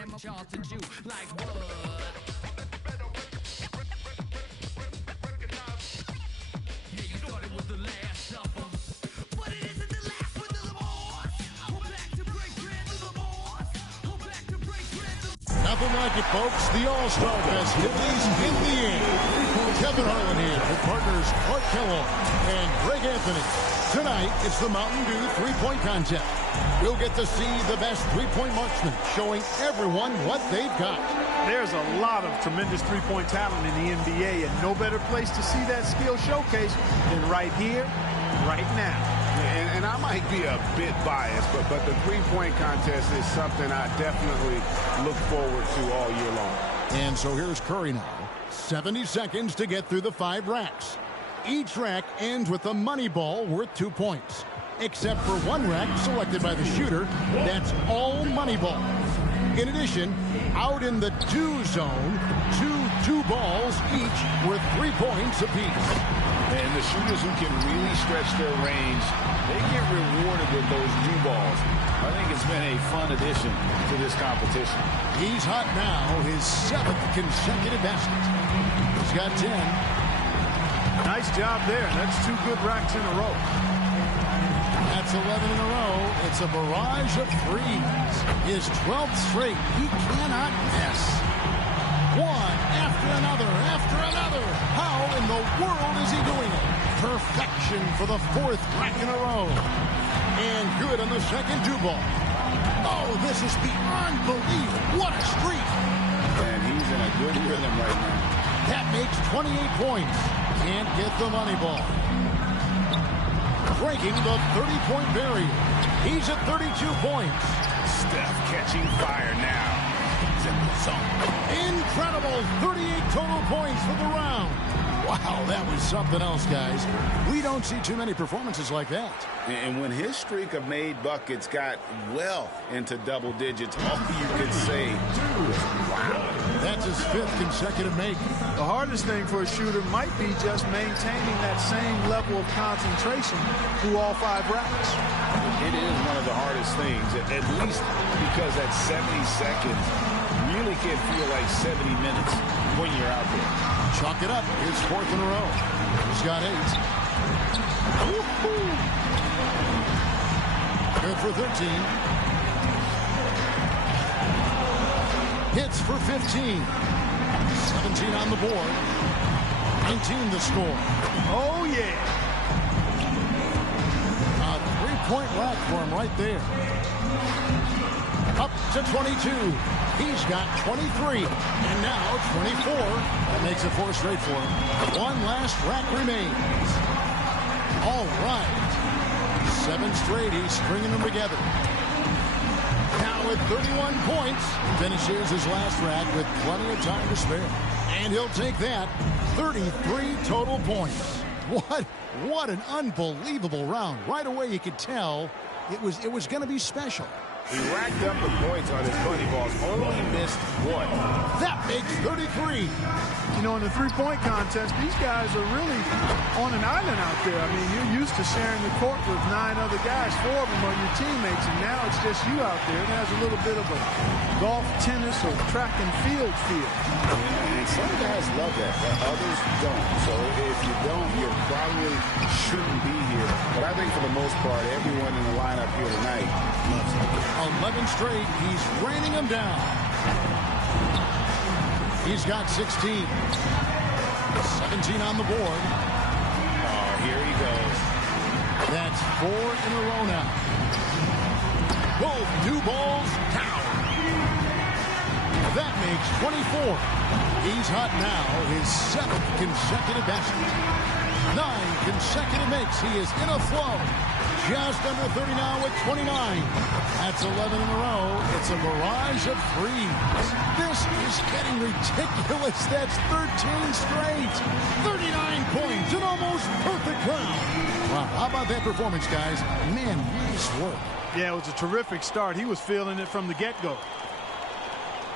Nothing like it, folks. The All-Star festivities in the air. Kevin Harlan here with partners Clark Kellogg and Greg Anthony. Tonight, it's the Mountain Dew three-point contest. We'll get to see the best three-point marksmen, showing everyone what they've got. There's a lot of tremendous three-point talent in the NBA, and no better place to see that skill showcase than right here, right now. And I might be a bit biased, but the three-point contest is something I definitely look forward to all year long. And so here's Curry now. 70 seconds to get through the 5 racks. Each rack ends with a money ball worth 2 points. Except for one rack selected by the shooter, that's all money balls. In addition, out in the do zone, two balls each worth 3 points apiece. And the shooters who can really stretch their range, they get rewarded with those do balls. I think it's been a fun addition to this competition. He's hot now, his 7th consecutive basket. He's got 10. Nice job there. That's 2 good racks in a row. That's 11 in a row. It's a barrage of threes. His 12th straight. He cannot miss. One after another, after another. How in the world is he doing it? Perfection for the 4th rack in a row. And good on the second do ball. Oh, this is beyond belief. What a streak. And he's in a good rhythm right now. That makes 28 points. Can't get the money ball. Breaking the 30-point barrier. He's at 32 points. Steph catching fire now. He's in the zone. Incredible 38 total points for the round. Wow, that was something else, guys. We don't see too many performances like that. And when his streak of made buckets got well into double digits, all you could say was, wow. That's his 5th consecutive make. The hardest thing for a shooter might be just maintaining that same level of concentration through all 5 racks. It is one of the hardest things, at least because that 70 seconds really can feel like 70 minutes when you're out there. Chalk it up. His 4th in a row. He's got 8. Good for 13. Hits for 15. 17 on the board. 19 the score. Oh, yeah. A 3-point rack for him right there. Up to 22. He's got 23. And now 24. That makes it 4 straight for him. One last rack remains. All right. 7 straight. He's stringing them together. Now with 31 points, finishes his last rack with plenty of time to spare. And he'll take that. 33 total points. What an unbelievable round. Right away you could tell it was going to be special. He racked up the points on his money balls, only missed 1. That makes 33. You know, in the three-point contest, these guys are really on an island out there. I mean, you're used to sharing the court with 9 other guys. 4 of them are your teammates, and now it's just you out there. It has a little bit of a golf, tennis, or track and field feel. And some guys love that, but others don't. So if you don't, you probably shouldn't be here. But I think for the most part, everyone in the lineup here tonight loves it. 11 straight. He's raining them down. He's got 16. 17 on the board. Oh, here he goes. That's 4 in a row now. Both new balls down. That makes 24. He's hot now. His 7th consecutive basket. 9 consecutive makes. He is in a flow. Just under 30 now with 29. That's 11 in a row. It's a barrage of threes. This is getting ridiculous. That's 13 straight. 39 points. An almost perfect round. Wow, how about that performance, guys? Man, nice work. Yeah, it was a terrific start. He was feeling it from the get-go.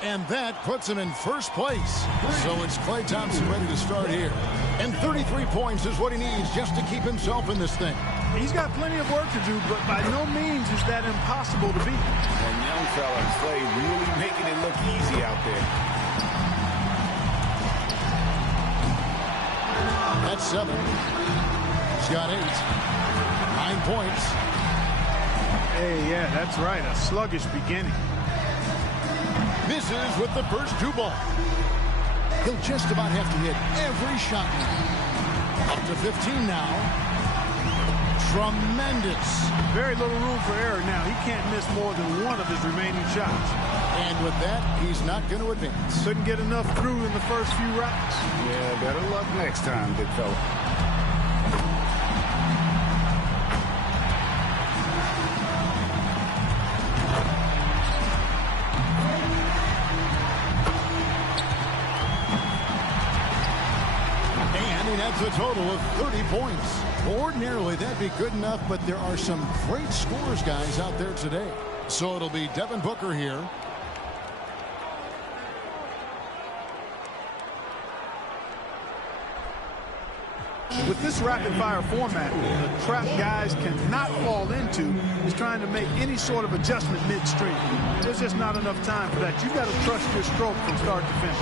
And that puts him in first place. So it's Klay Thompson ready to start here. And 33 points is what he needs just to keep himself in this thing. He's got plenty of work to do, but by no means is that impossible to beat. And young fella, Klay, really making it look 27. He's got 8. 9 points. Hey, yeah, that's right. A sluggish beginning. Misses with the first 2 balls. He'll just about have to hit every shot now. Up to 15 now. Tremendous. Very little room for error now. He can't miss more than one of his remaining shots. And with that, he's not going to advance. Couldn't get enough through in the first few racks. Yeah, better luck next time, big fella. A total of 30 points. Ordinarily, that'd be good enough, but there are some great scores, guys, out there today. So it'll be Devin Booker here. With this rapid-fire format, the trap guys cannot fall into is trying to make any sort of adjustment midstream. There's just not enough time for that. You've got to trust your stroke from start to finish.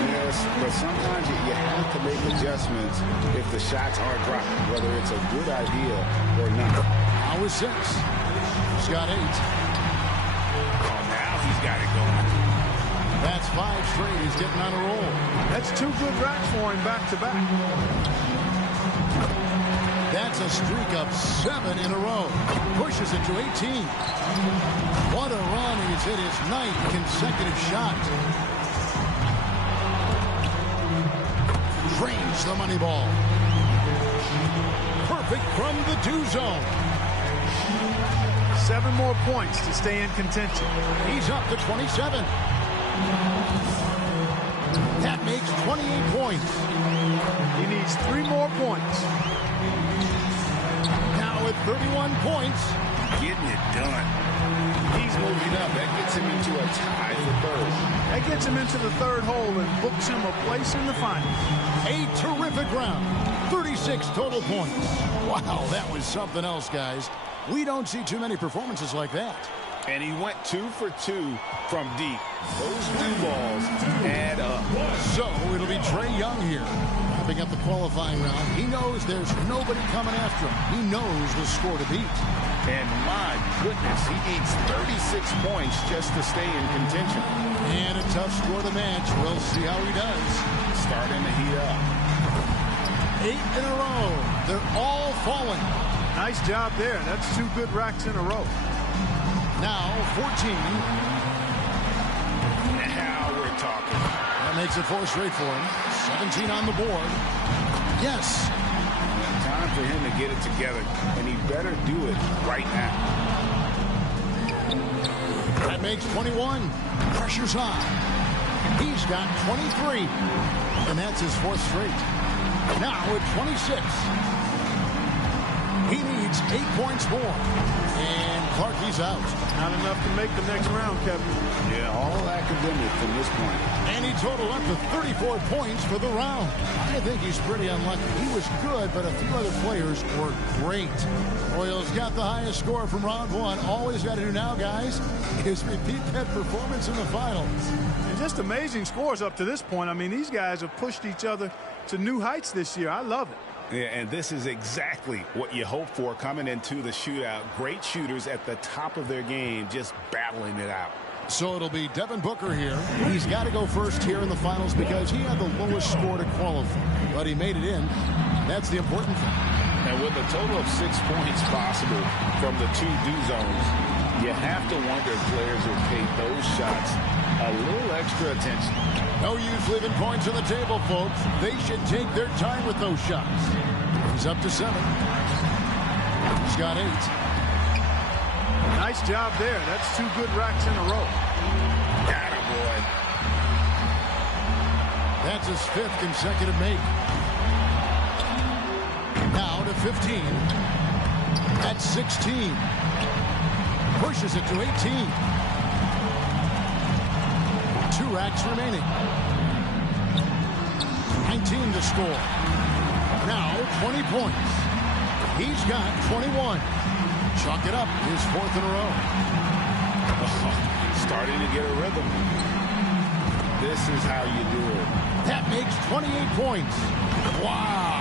Yes, but sometimes you have to make adjustments if the shots are dropped, whether it's a good idea or not. Now with 6. He's got 8. Oh, now he's got it going. That's 5 straight. He's getting on a roll. That's 2 good racks for him back-to-back. That's a streak of 7 in a row. Pushes it to 18. What a run. He's hit his 9th consecutive shot. Drains the money ball. Perfect from the 2 zone. 7 more points to stay in contention. He's up to 27. That makes 28 points. He needs 3 more points. Now at 31 points. Getting it done. He's moving up. That gets him into a tie for 3rd. That gets him into the 3rd hole and books him a place in the finals. A terrific round. 36 total points. Wow, that was something else, guys. We don't see too many performances like that. And he went 2 for 2 from deep. Those 2 balls add up. So it'll be Trae Young here. Wrapping up the qualifying round. He knows there's nobody coming after him. He knows the score to beat. And my goodness, he needs 36 points just to stay in contention. And a tough score to match. We'll see how he does. Starting to heat up. 8 in a row. They're all falling. Nice job there. That's 2 good racks in a row. Now 14. Now we're talking. That makes it 4 straight for him. 17 on the board. Yes. Time for him to get it together, and he better do it right now. That makes 21. Pressure's on. He's got 23. And that's his 4th straight. Now at 26. He needs 8 points more. And Clarkie's out. Not enough to make the next round, Kevin. Yeah, all academic from this point. And he totaled up to 34 points for the round. I think he's pretty unlucky. He was good, but a few other players were great. Royals got the highest score from round 1. All he's got to do now, guys, is repeat that performance in the finals. And just amazing scores up to this point. I mean, these guys have pushed each other to new heights this year. I love it. Yeah, and this is exactly what you hope for coming into the shootout. Great shooters at the top of their game, just battling it out. So it'll be Devin Booker here. He's got to go first here in the finals because he had the lowest score to qualify. But he made it in. That's the important thing. And with a total of 6 points possible from the 2 do zones, you have to wonder if players will pay those shots a little extra attention. No use leaving points on the table, folks. They should take their time with those shots. He's up to 7. He's got 8. Nice job there. That's 2 good racks in a row. Got him, boy. That's his 5th consecutive make. Now to 15. That's 16. Pushes it to 18. 2 racks remaining. 19 to score. Now 20 points. He's got 21. Chalk it up. His 4th in a row. Starting to get a rhythm. This is how you do it. That makes 28 points. Wow.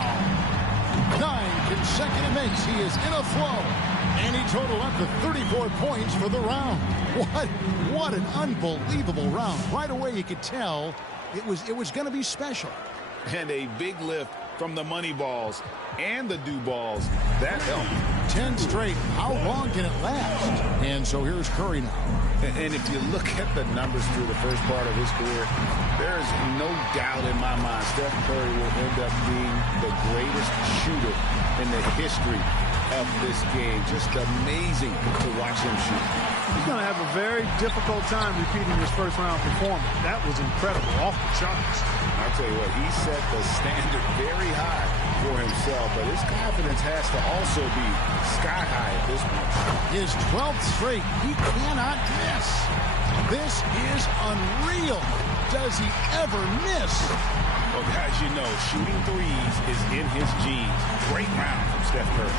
9 consecutive makes. He is in a flow. And he totaled up to 34 points for the round. What an unbelievable round. Right away you could tell it was going to be special. And a big lift from the money balls and the do balls. That helped. 10 straight. How long can it last? And so here's Curry now. And if you look at the numbers through the first part of his career, there is no doubt in my mind Steph Curry will end up being the greatest shooter in the history of this game. Just amazing to watch him shoot. He's going to have a very difficult time repeating his first-round performance. That was incredible, off the charts. I'll tell you what, he set the standard very high for himself, but his confidence has to also be sky high at this point. His 12th straight. He cannot miss. This is unreal. Does he ever miss? Well, guys, you know, shooting threes is in his genes. Great round from Steph Curry.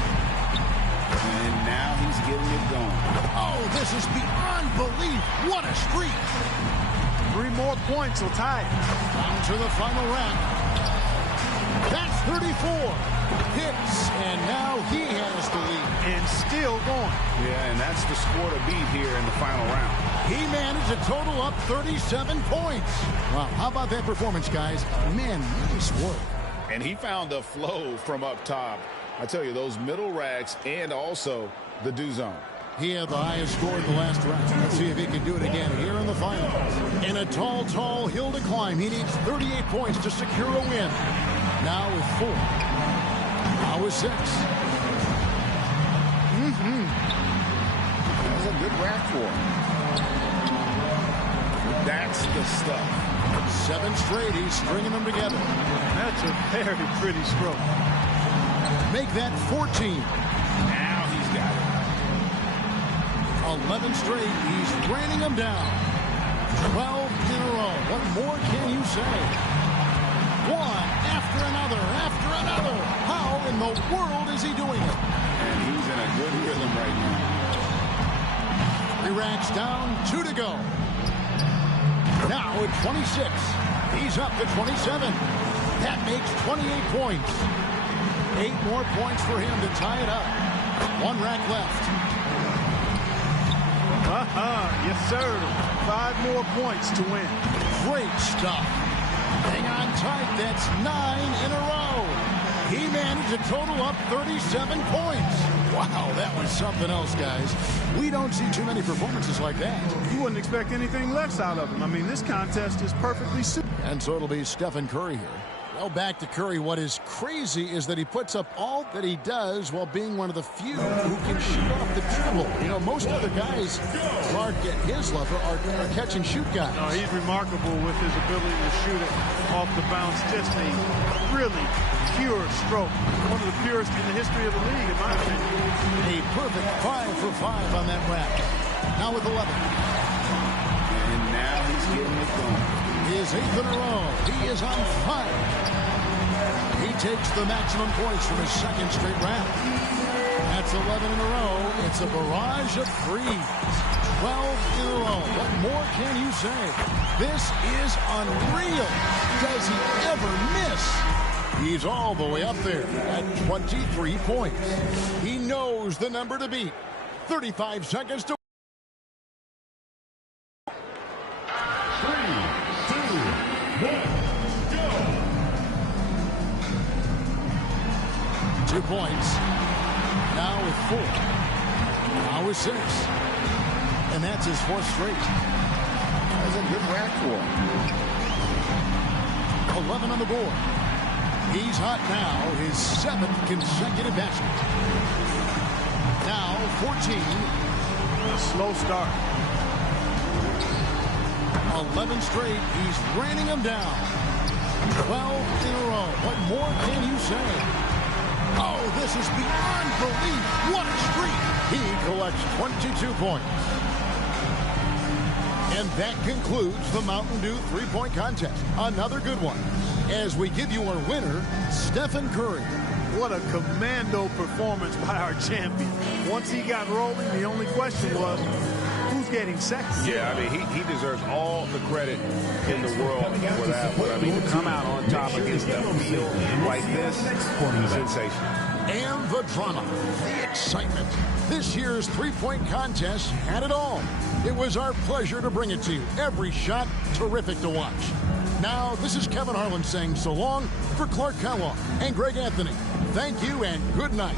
And now he's getting it going. Oh, this is beyond belief. What a streak. 3 more points will tie it. Down to the final rack. That's 34. Hits, and now he has the lead. And still going. Yeah, and that's the score to beat here in the final round. He managed to total up 37 points. Wow, how about that performance, guys? Man, nice work. And he found a flow from up top. I tell you, those middle racks and also the do zone. He had the highest score in the last round. Let's see if he can do it again here in the finals. In a tall hill to climb, he needs 38 points to secure a win. Now with 4. Now with 6. That's a good rack for him. That's the stuff. 7 straight, he's stringing them together. That's a very pretty stroke. Make that 14. Now he's got it. 11 straight, he's raining them down. 12 in a row. What more can you say? One after another, after another. How in the world is he doing it? And he's in a good rhythm right now. 3 racks down, 2 to go. Now at 26, he's up to 27. That makes 28 points. 8 more points for him to tie it up. 1 rack left. Yes, sir. 5 more points to win. Great stuff. Hang on tight. That's 9 in a row. He managed to total up 37 points. Wow, that was something else, guys. We don't see too many performances like that. You wouldn't expect anything less out of him. I mean, this contest is perfectly suited. And so it'll be Stephen Curry here. Well, back to Curry. What is crazy is that he puts up all that he does while being one of the few who can shoot off the dribble. You know, most other guys who aren't at his level are catch and shoot guys. No, he's remarkable with his ability to shoot it off the bounce. Just a really pure stroke. One of the purest in the history of the league, in my opinion. A perfect 5 for 5 on that rack. Now with 11. And now he's getting it going. His 8th in a row. He is on fire. He takes the maximum points from his 2nd straight round. That's 11 in a row. It's a barrage of threes. 12 in a row. What more can you say? This is unreal. Does he ever miss? He's all the way up there at 23 points. He knows the number to beat. 35 seconds to 2 points. Now with 4. Now with 6. And that's his 4th straight. That's a good rack for him. 11 on the board. He's hot now. His 7th consecutive basket. Now 14. A slow start. 11 straight. He's raining them down. 12 in a row. What more can you say? Oh, this is beyond belief. What a streak. He collects 22 points. And that concludes the Mountain Dew three-point contest. Another good one. As we give you our winner, Stephen Curry. What a commando performance by our champion. Once he got rolling, the only question was, who's getting seconds. Yeah, I mean, he deserves all the credit in the world for that. But, I mean, to come out on top against a field like this, sensational. And the drama, the excitement. This year's three-point contest had it all. It was our pleasure to bring it to you. Every shot, terrific to watch. Now, this is Kevin Harlan saying so long for Clark Kellogg and Greg Anthony. Thank you and good night.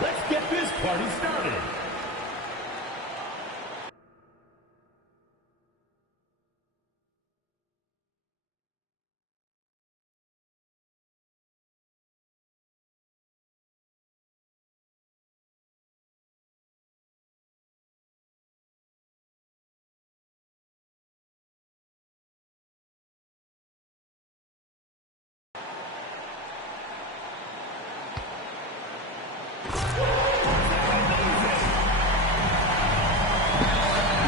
Let's get this party started.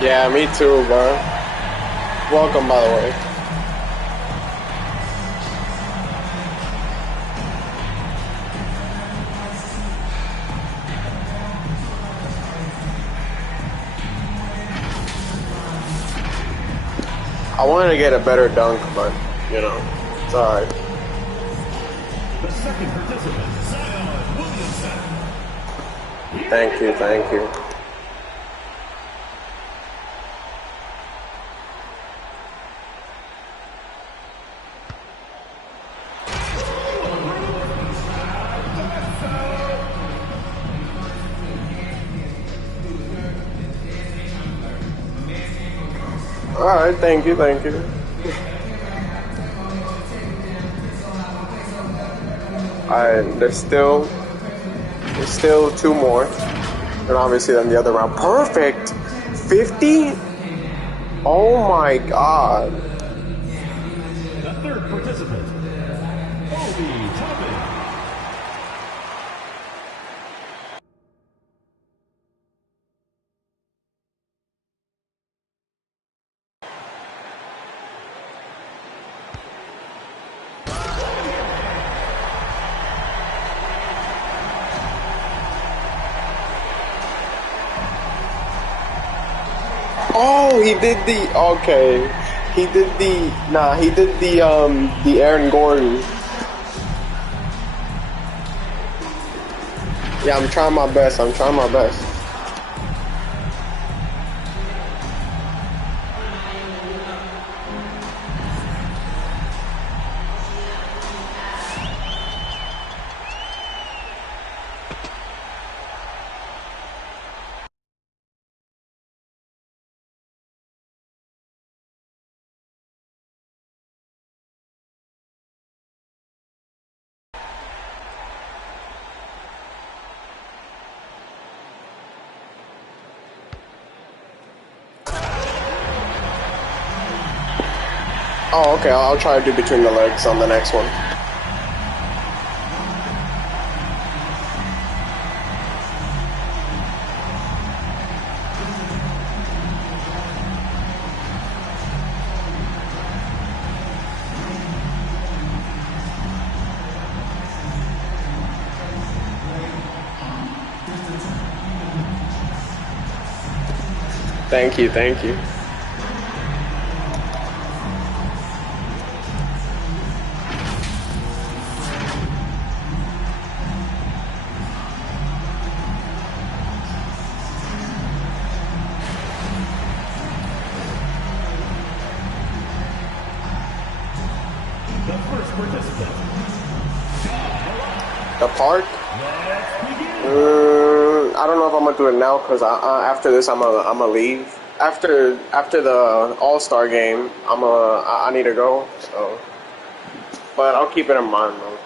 Yeah, me too, bro. Welcome, by the way. I wanted to get a better dunk, but, you know, it's alright. The second participant, Zion Williamson. Thank you, thank you. Alright, thank you, thank you. Alright, there's still two more. And obviously then the other round. Perfect! 50? Oh my god. The third participant, Obi Toppin. Oh, he did the, okay. He did the Aaron Gordon. Yeah, I'm trying my best. Oh, okay, I'll try to do between the legs on the next one. Thank you, thank you. The first participant. The park? I don't know if I'm gonna do it now because after this I'm gonna leave. After the All-Star game, I need to go. So, but I'll keep it in mind though.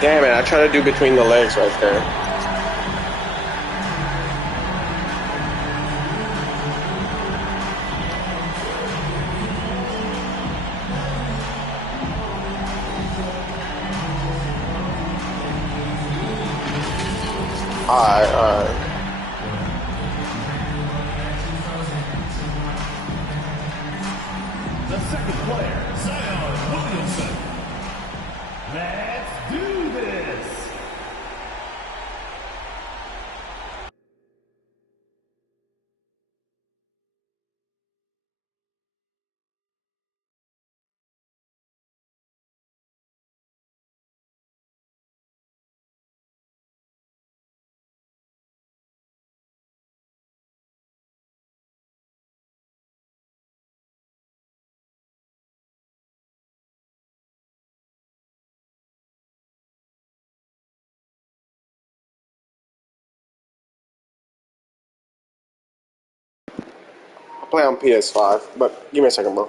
Damn it, I tried to do between the legs right there. Alright. The second player, Zion Williamson. Let's do this. I play on PS5, but give me a second, bro.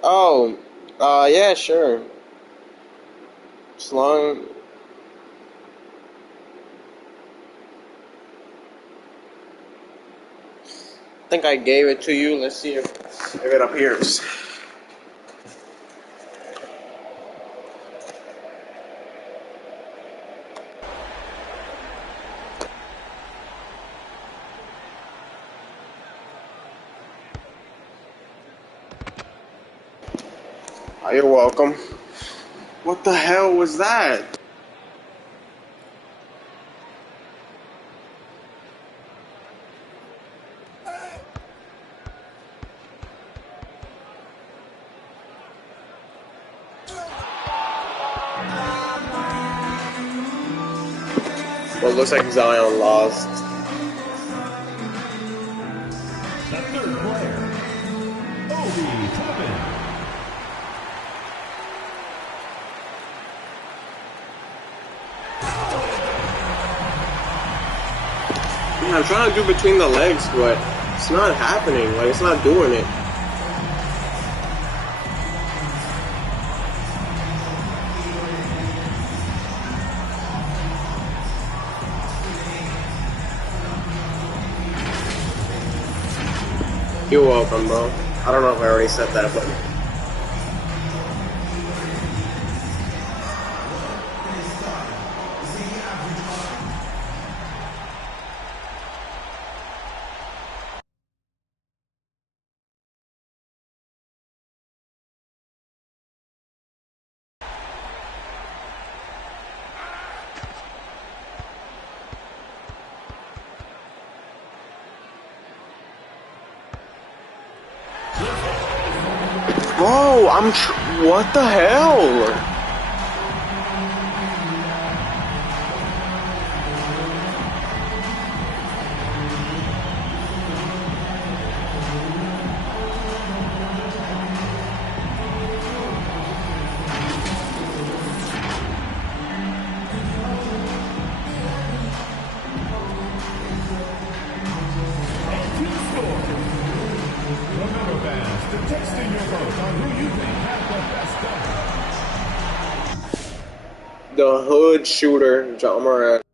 Oh, yeah, sure. As long. I think I gave it to you. Let's see if it appears. Oh, you're welcome. What the hell was that? Well, it looks like Zion lost. The third player, Obi Toppin. Yeah, I'm trying to do between the legs, but it's not happening. Like, it's not doing it. You're welcome, bro. I don't know if I already said that, but... Bro, what the hell? Remember, fans, to text in your vote on who you think had the best dunk. the hood shooter, Ja Morant.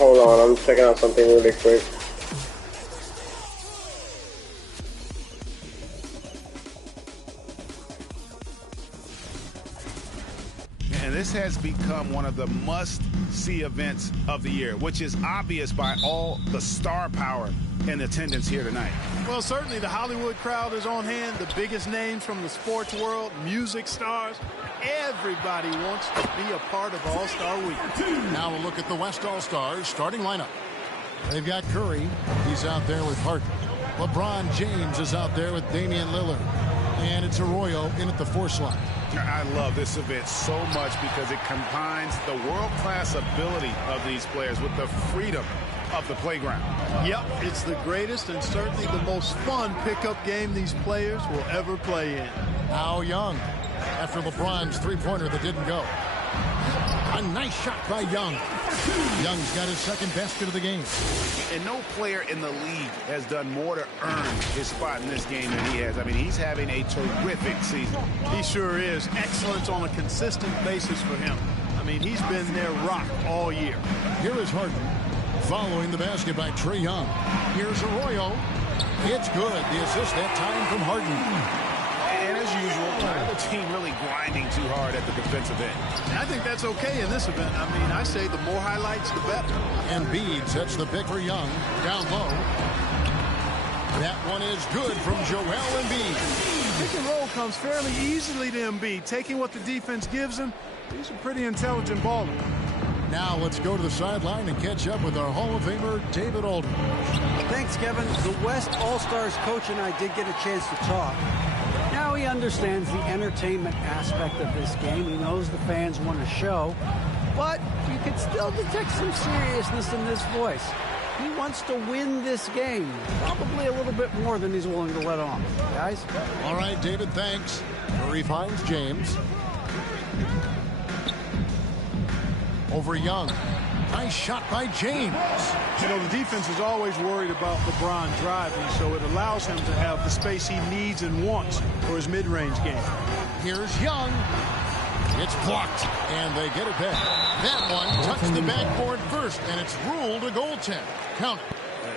Hold on, I'm checking out something really quick. And this has become one of the must-see events of the year, which is obvious by all the star power in attendance here tonight. Well, certainly the Hollywood crowd is on hand, the biggest names from the sports world, music stars. Everybody wants to be a part of All-Star Week. Now we'll look at the West All-Stars starting lineup. They've got Curry. He's out there with Harden. LeBron James is out there with Damian Lillard. And it's Arroyo in at the 4 slot. I love this event so much because it combines the world-class ability of these players with the freedom of the playground. Yep, it's the greatest and certainly the most fun pickup game these players will ever play in. Now Young, after LeBron's three-pointer that didn't go. A nice shot by Young. Young's got his second basket of the game. And no player in the league has done more to earn his spot in this game than he has. I mean, he's having a terrific season. He sure is. Excellence on a consistent basis for him. I mean, he's been their rock all year. Here is Harden following the basket by Trae Young. Here's Arroyo. It's good. The assist that time from Harden. And as usual, the team really grinding too hard at the defensive end. I think that's okay in this event. I mean, I say the more highlights, the better. Embiid sets the pick for Young. Down low. That one is good from Joel Embiid. Pick and roll comes fairly easily to Embiid. Taking what the defense gives him, he's a pretty intelligent baller. Now let's go to the sideline and catch up with our Hall of Famer, David Aldridge. Thanks, Kevin. The West All-Stars coach and I did get a chance to talk. Now he understands the entertainment aspect of this game. He knows the fans want a show, but you can still detect some seriousness in this voice. He wants to win this game, probably a little bit more than he's willing to let on. Guys? All right, David, thanks. Curry finds James. Over Young. Nice shot by James. You know, the defense is always worried about LeBron driving, so it allows him to have the space he needs and wants for his mid-range game. Here's Young. It's blocked, and they get it back. That one touched the backboard first, and it's ruled a goaltend. Count it.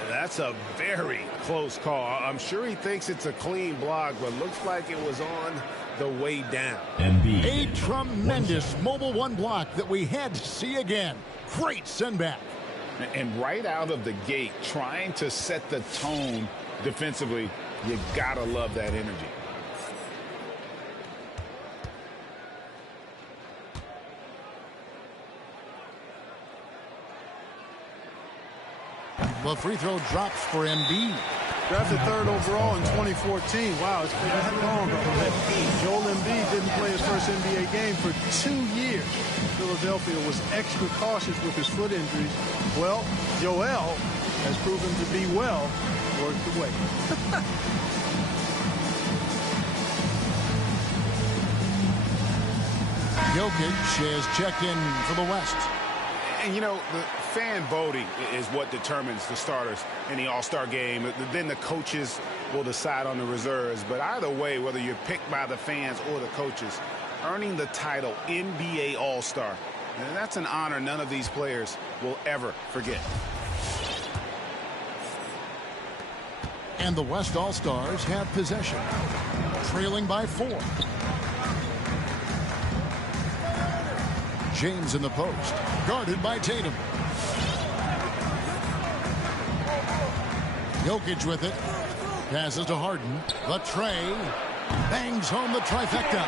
That's a very close call. I'm sure he thinks it's a clean block, but looks like it was on the way down. A tremendous mobile one block that we had to see again. Great send back. And right out of the gate, trying to set the tone defensively, you gotta love that energy. The free throw drops for Embiid. Drafted 3rd overall in 2014. Wow, it's been that long already. Joel Embiid didn't play his first NBA game for 2 years. Philadelphia was extra cautious with his foot injuries. Well, Joel has proven to be well worth the wait. Jokic has checked in for the West. And, you know, the fan voting is what determines the starters in the All-Star game. Then the coaches will decide on the reserves. But either way, whether you're picked by the fans or the coaches, earning the title NBA All-Star, that's an honor none of these players will ever forget. And the West All-Stars have possession, trailing by 4. James in the post, guarded by Tatum. Jokic with it, passes to Harden. The tray, bangs home the trifecta.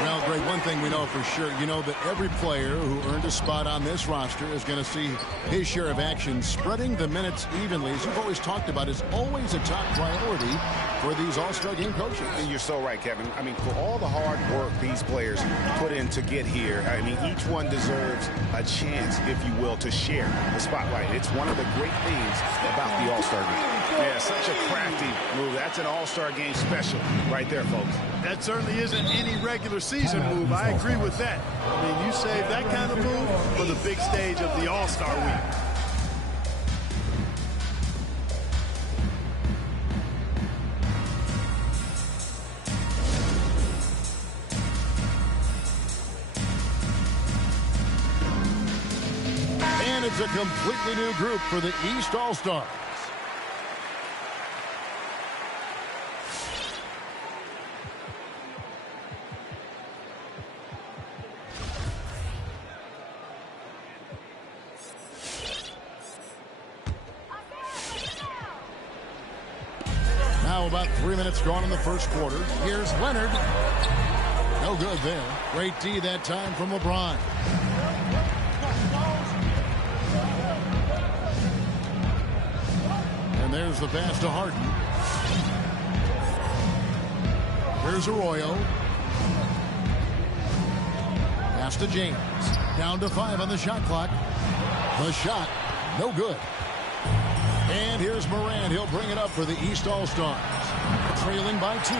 Well, Greg, one thing we know for sure, you know that every player who earned a spot on this roster is going to see his share of action. Spreading the minutes evenly, as you've always talked about, is always a top priority for these All-Star game coaches. And you're so right, Kevin. I mean, for all the hard work these players put in to get here, I mean, each one deserves a chance, if you will, to share the spotlight. It's one of the great things about the All-Star game. Yeah, such a crafty move. That's an All-Star game special right there, folks. That certainly isn't any regular season move. I agree with that. I mean, you save that kind of move for the big stage of the All-Star week. And it's a completely new group for the East All-Stars. Now about 3 minutes gone in the first quarter. Here's Leonard. No good there. Great D that time from LeBron. And there's the pass to Harden. Here's Arroyo. Pass to James. Down to 5 on the shot clock. The shot, no good. And here's Morant. He'll bring it up for the East All-Stars. Trailing by 2.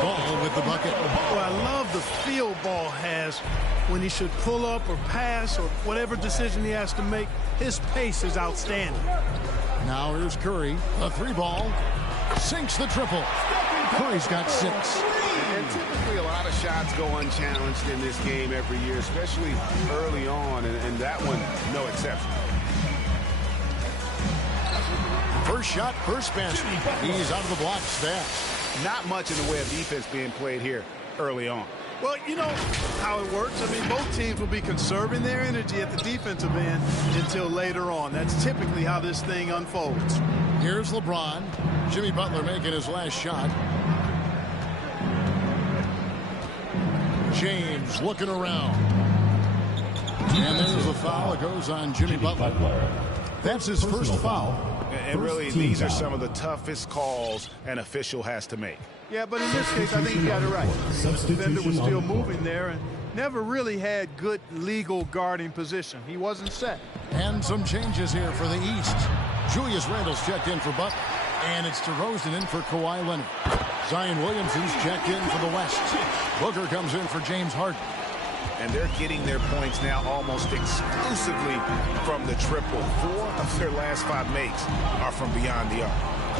Ball with the bucket. Well, I love the feel Ball has when he should pull up or pass or whatever decision he has to make. His pace is outstanding. Now here's Curry. A 3-ball. Sinks the triple. Curry's got 6. And typically a lot of shots go unchallenged in this game every year, especially early on, and that one, no exception. First shot, first basket. He's out of the blocks fast. Not much in the way of defense being played here early on. Well, you know how it works. I mean, both teams will be conserving their energy at the defensive end until later on. That's typically how this thing unfolds. Here's LeBron. Jimmy Butler making his last shot. James looking around. And there's a foul. It goes on Jimmy Butler. That's his first foul. And really, these are some of the toughest calls an official has to make. Yeah, but in this case, I think he got it right. The defender was still moving there and never really had good legal guarding position. He wasn't set. And some changes here for the East. Julius Randle's checked in for Butler. And it's DeRozan in for Kawhi Leonard. Zion Williamson's checked in for the West. Booker comes in for James Harden. And they're getting their points now almost exclusively from the triple. 4 of their last 5 makes are from beyond the arc.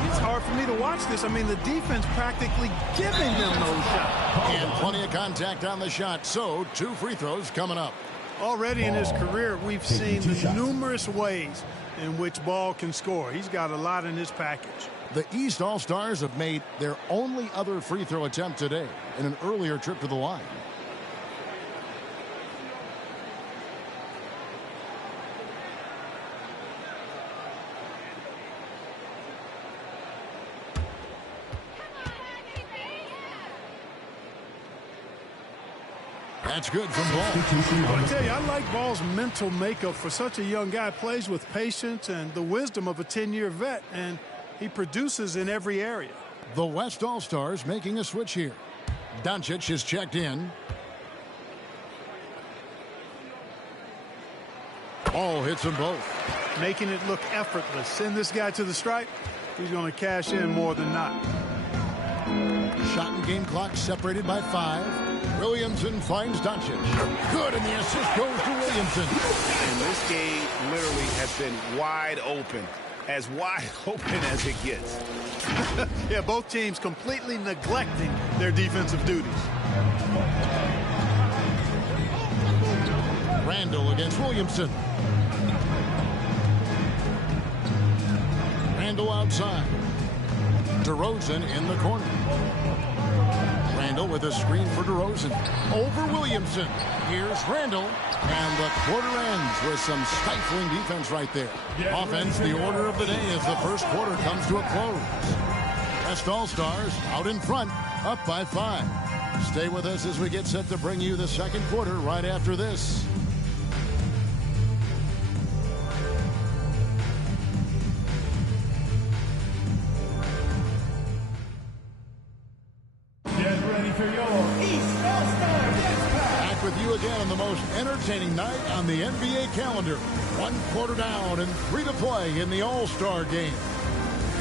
It's hard for me to watch this. I mean, the defense practically giving them those shots. And plenty of contact on the shot. So 2 free throws coming up. Already in his career, we've seen the numerous ways in which Ball can score. He's got a lot in his package. The East All-Stars have made their only other free throw attempt today in an earlier trip to the line. That's good from Ball. I tell you, I like Ball's mental makeup for such a young guy. Plays with patience and the wisdom of a 10-year vet, and he produces in every area. The West All-Stars making a switch here. Doncic is checked in. Ball hits them both. Making it look effortless. Send this guy to the stripe. He's going to cash in more than not. Shot and game clock separated by 5. Williamson finds Doncic. Good, and the assist goes to Williamson. And this game literally has been wide open as it gets. Yeah, both teams completely neglecting their defensive duties. Randall against Williamson. Randall outside. DeRozan in the corner. Randall with a screen for DeRozan. Over Williamson. Here's Randall. And the quarter ends with some stifling defense right there. Offense, the order of the day as the first quarter comes to a close. West All-Stars out in front, up by 5. Stay with us as we get set to bring you the second quarter right after this. Back with you again on the most entertaining night on the NBA calendar. 1 quarter down and 3 to play in the All-Star game.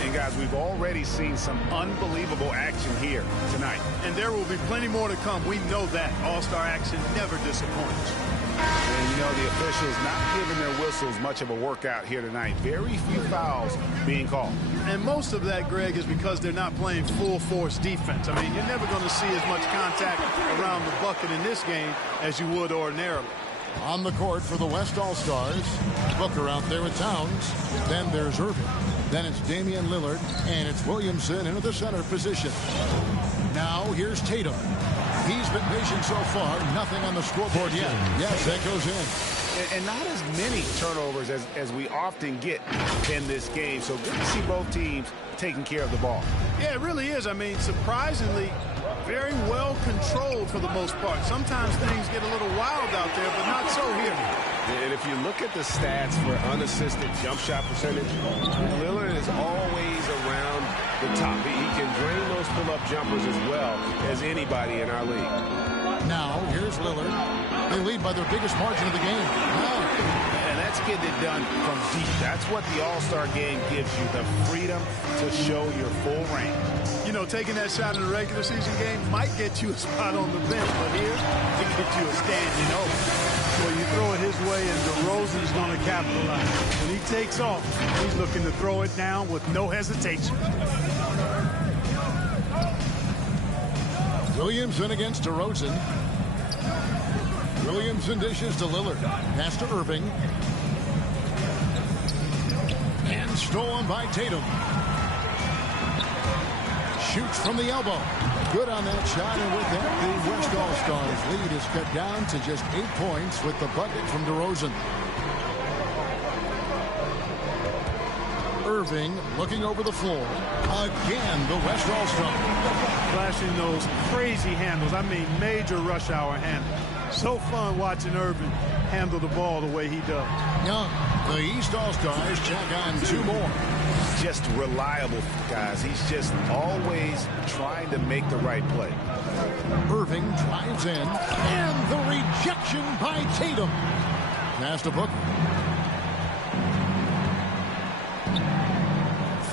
And guys, we've already seen some unbelievable action here tonight. And there will be plenty more to come. We know that. All-Star action never disappoints. And you know, the officials not giving their whistles much of a workout here tonight. Very few fouls being called. And most of that, Greg, is because they're not playing full-force defense. I mean, you're never going to see as much contact around the bucket in this game as you would ordinarily. On the court for the West All-Stars, Booker out there with Towns. Then there's Irving. Then it's Damian Lillard, and it's Williamson into the center position. Now here's Tatum. He's been patient so far. Nothing on the scoreboard yet. Yes, that goes in. And not as many turnovers as we often get in this game. So good to see both teams taking care of the ball. Yeah, it really is. I mean, surprisingly, very well controlled for the most part. Sometimes things get a little wild out there, but not so here. And if you look at the stats for unassisted jump shot percentage, Lillard is always around the top. He can drain those pull-up jumpers as well as anybody in our league. Now, here's Lillard. They lead by their biggest margin of the game. And that's getting it done from deep. That's what the All-Star game gives you, the freedom to show your full range. You know, taking that shot in a regular season game might get you a spot on the bench, but here, it gets you a standing ovation. Well, you throw it his way, and DeRozan's going to capitalize. When he takes off, he's looking to throw it down with no hesitation. Williamson against DeRozan. Williamson dishes to Lillard. Pass to Irving. And stolen by Tatum. Shoots from the elbow. Good on that shot, and with that, the West All-Stars lead is cut down to just 8 points with the bucket from DeRozan. Irving looking over the floor. Again, the West All-Stars. Flashing those crazy handles. I mean, major rush hour handles. So fun watching Irving handle the ball the way he does. Yeah, the East All-Stars check on 2 more. Just reliable, guys. He's just always trying to make the right play. Irving drives in, and the rejection by Tatum. Pass to Booker.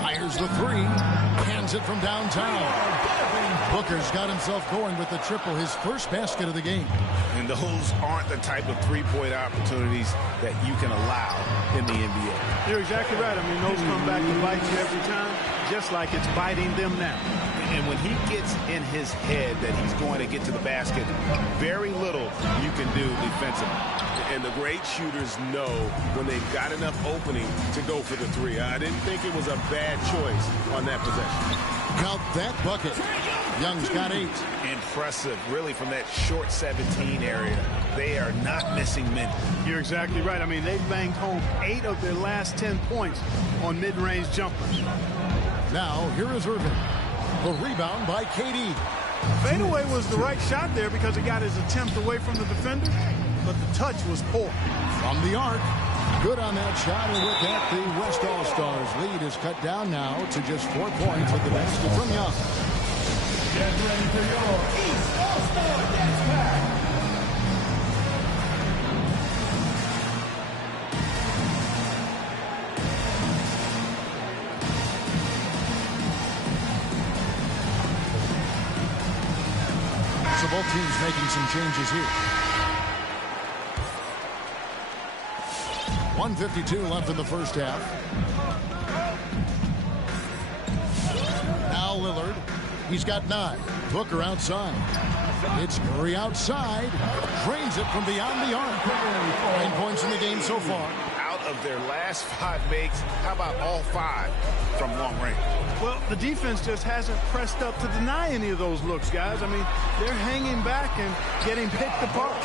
Fires the 3, hands it from downtown. Booker's got himself going with the triple, his first basket of the game. And those aren't the type of three-point opportunities that you can allow in the NBA. You're exactly right. I mean, those come back to bite you every time, just like it's biting them now. And when he gets in his head that he's going to get to the basket, very little you can do defensively. And the great shooters know when they've got enough opening to go for the 3. I didn't think it was a bad choice on that possession. Count that bucket. Young's got 8. Impressive, really, from that short 17 area. They are not missing many. You're exactly right. I mean, they've banged home 8 of their last 10 points on mid-range jumpers. Now, here is Irving. The rebound by KD. Fadeaway was the right shot there because it got his attempt away from the defender, but the touch was poor. From the arc. Good on that shot, and with that, the West All-Stars lead is cut down now to just 4 points with the basket from Young. Get ready for your East All-Star Dance Pack. both teams making some changes here. 1:52 left in the first half. Now Lillard. He's got 9. Booker outside. It's Curry outside. Drains it from beyond the arc. 9 points in the game so far. Out of their last 5 makes, how about all 5 from long range? Well, the defense just hasn't pressed up to deny any of those looks, guys. I mean, they're hanging back and getting picked apart.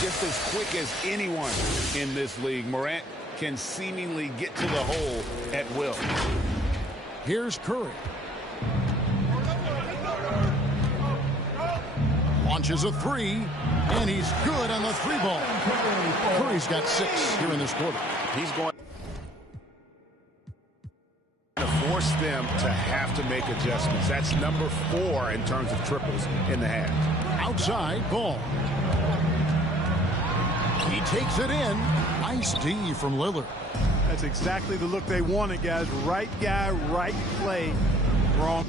Just as quick as anyone in this league, Morant can seemingly get to the hole at will. Here's Curry. Launches a 3, and he's good on the 3-ball. Curry's got 6 here in this quarter. He's going to force them to have to make adjustments. That's number 4 in terms of triples in the half. Outside, Ball. He takes it in. Nice D from Lillard. That's exactly the look they wanted, guys. Right guy, right play, wrong.